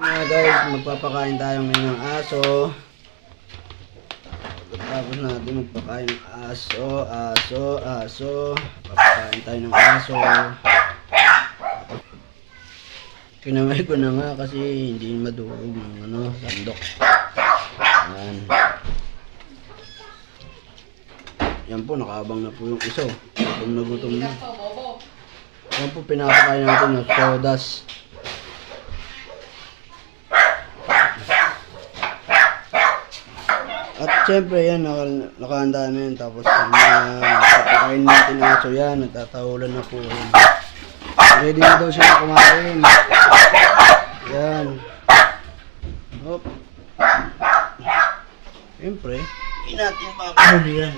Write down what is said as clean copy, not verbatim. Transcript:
Mga guys, magpapakain tayo ngayon ng aso. Tapos natin magpakain ng aso. Papakain tayo ng aso. Kinamay ko na nga kasi hindi madurog ng sandok. Yan. Yan po, nakaabang na po yung iso. Gutom na gutom na. Yan po, pinapakain natin ng sodas. At syempre yan, nakahanda na yan. Tapos papakain natin ng aso yan. Nagtatahulan na po yan. Ready na daw siya kumain. Yan. Hop. Siyempre, hindi natin papahuli yan.